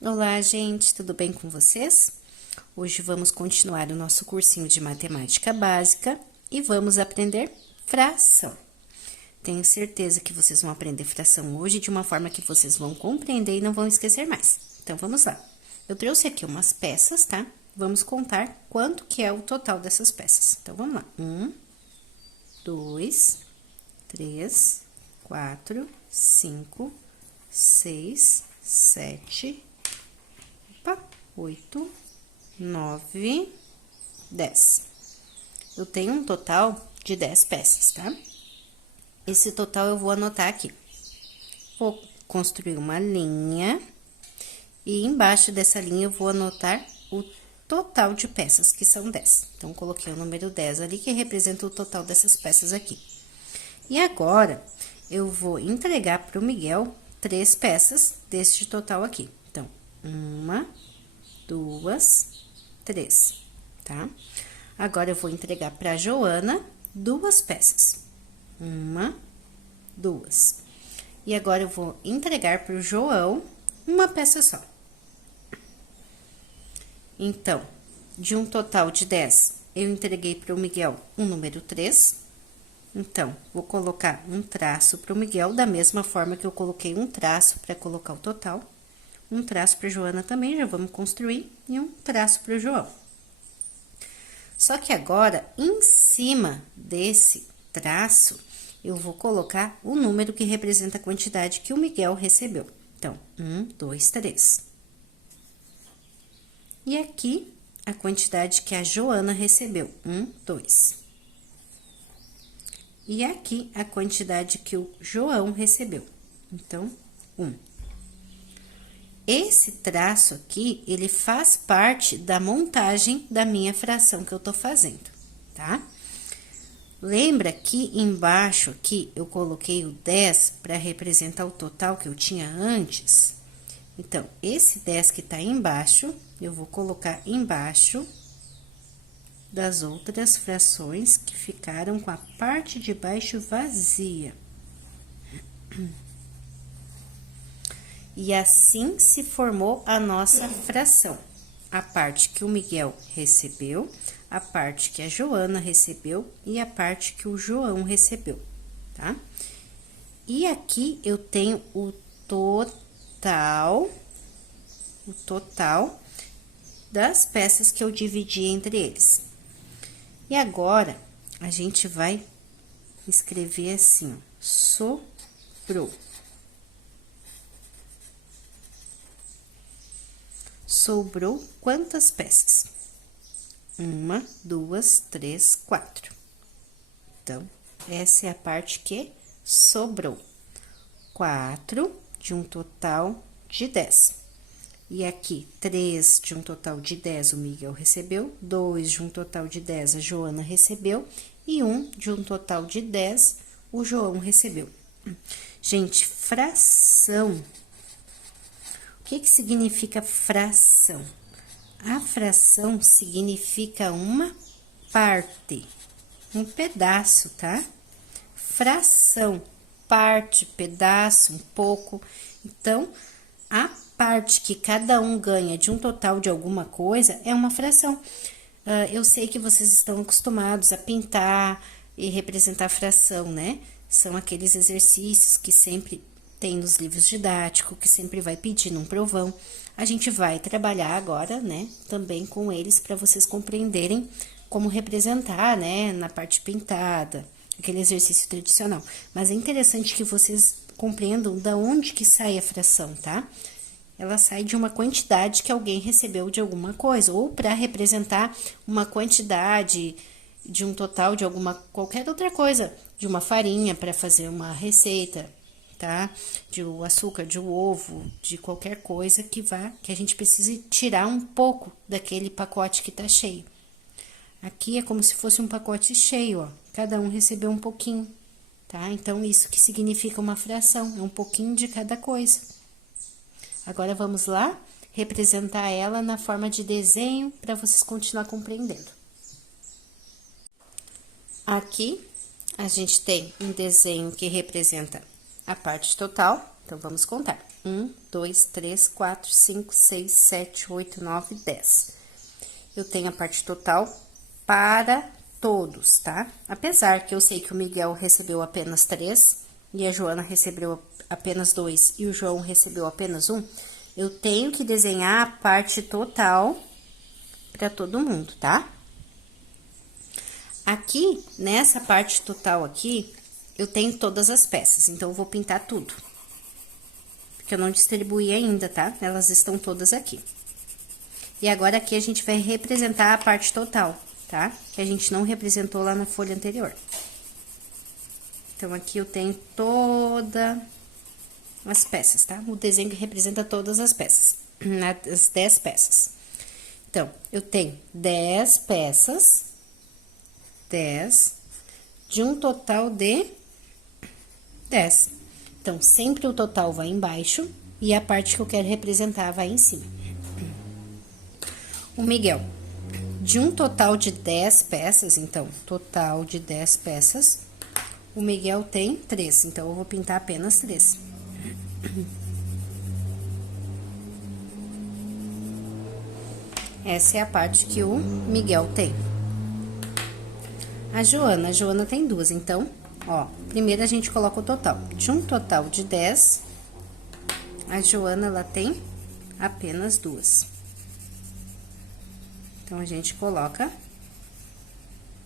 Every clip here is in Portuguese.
Olá, gente, tudo bem com vocês? Hoje vamos continuar o nosso cursinho de matemática básica e vamos aprender fração. Tenho certeza que vocês vão aprender fração hoje de uma forma que vocês vão compreender e não vão esquecer mais. Então, vamos lá. Eu trouxe aqui umas peças, tá? Vamos contar quanto que é o total dessas peças. Então, vamos lá. 1, 2, 3, 4, 5, 6, 7... 8, 9, 10. Eu tenho um total de 10 peças, tá? Esse total eu vou anotar aqui. Vou construir uma linha e embaixo dessa linha eu vou anotar o total de peças, que são 10. Então, coloquei o número 10 ali, que representa o total dessas peças aqui. E agora, eu vou entregar para o Miguel 3 peças deste total aqui. Então, 1, 2, 3, tá? Agora, eu vou entregar para a Joana 2 peças. 1, 2. E agora, eu vou entregar para o João uma peça só. Então, de um total de 10, eu entreguei para o Miguel o número 3. Então, vou colocar um traço para o Miguel, da mesma forma que eu coloquei um traço para colocar o total. Um traço para a Joana também, já vamos construir, e um traço para o João. Só que agora, em cima desse traço, eu vou colocar o número que representa a quantidade que o Miguel recebeu. Então, 1, 2, 3. E aqui, a quantidade que a Joana recebeu, 1, 2. E aqui, a quantidade que o João recebeu, então, 1. Esse traço aqui, ele faz parte da montagem da minha fração que eu tô fazendo, tá? Lembra que embaixo aqui eu coloquei o 10 para representar o total que eu tinha antes? Então, esse 10 que tá embaixo, eu vou colocar embaixo das outras frações que ficaram com a parte de baixo vazia. E assim se formou a nossa fração. A parte que o Miguel recebeu, a parte que a Joana recebeu e a parte que o João recebeu, tá? E aqui eu tenho o total das peças que eu dividi entre eles. E agora, a gente vai escrever assim, ó, sobrou. Sobrou quantas peças? 1, 2, 3, 4. Então, essa é a parte que sobrou. 4 de um total de 10. E aqui, 3 de um total de 10 o Miguel recebeu, 2 de um total de 10 a Joana recebeu e 1 de um total de 10 o João recebeu. Gente, fração. O que significa fração? A fração significa uma parte, um pedaço, tá? Fração, parte, pedaço, um pouco. Então, a parte que cada um ganha de um total de alguma coisa é uma fração. Eu sei que vocês estão acostumados a pintar e representar fração, né? São aqueles exercícios que sempre tem nos livros didáticos, que sempre vai pedir num provão. A gente vai trabalhar agora, né, também com eles, para vocês compreenderem como representar, né, na parte pintada, aquele exercício tradicional. Mas é interessante que vocês compreendam da onde que sai a fração, tá? Ela sai de uma quantidade que alguém recebeu de alguma coisa, ou para representar uma quantidade de um total de qualquer outra coisa, de uma farinha para fazer uma receita, tá? De o açúcar, de o ovo, de qualquer coisa que a gente precise tirar um pouco daquele pacote que tá cheio. Aqui é como se fosse um pacote cheio, ó. Cada um recebeu um pouquinho, tá? Então, isso que significa uma fração, é um pouquinho de cada coisa. Agora, vamos lá representar ela na forma de desenho para vocês continuar compreendendo. Aqui, a gente tem um desenho que representa a parte total, então, vamos contar. 1, 2, 3, 4, 5, 6, 7, 8, 9, 10. Eu tenho a parte total para todos, tá? Apesar que eu sei que o Miguel recebeu apenas 3 e a Joana recebeu apenas 2 e o João recebeu apenas 1, eu tenho que desenhar a parte total para todo mundo, tá? Aqui, nessa parte total aqui, eu tenho todas as peças, então eu vou pintar tudo. Porque eu não distribuí ainda, tá? Elas estão todas aqui. E agora aqui a gente vai representar a parte total, tá? Que a gente não representou lá na folha anterior. Então, aqui eu tenho todas as peças, tá? O desenho que representa todas as peças, as 10 peças. Então, eu tenho 10 peças, 10, de um total de 10. Então, sempre o total vai embaixo e a parte que eu quero representar vai em cima. O Miguel, de um total de 10 peças, então, total de 10 peças, o Miguel tem 3, então, eu vou pintar apenas 3. Essa é a parte que o Miguel tem. A Joana tem 2, então, ó, primeiro a gente coloca o total. De um total de 10, a Joana, ela tem apenas 2. Então, a gente coloca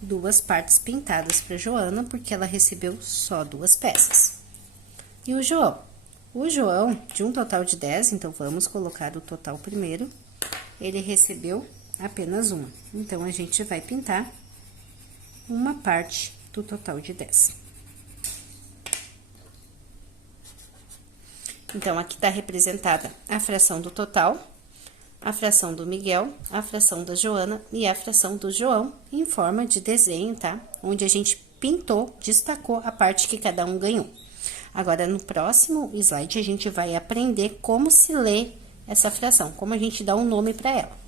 2 partes pintadas para Joana, porque ela recebeu só 2 peças. E o João? O João, de um total de 10, então, vamos colocar o total primeiro, ele recebeu apenas 1. Então, a gente vai pintar uma parte do total de 10. Então, aqui tá representada a fração do total, a fração do Miguel, a fração da Joana e a fração do João, em forma de desenho, tá? Onde a gente pintou, destacou a parte que cada um ganhou. Agora, no próximo slide, a gente vai aprender como se lê essa fração, como a gente dá um nome para ela.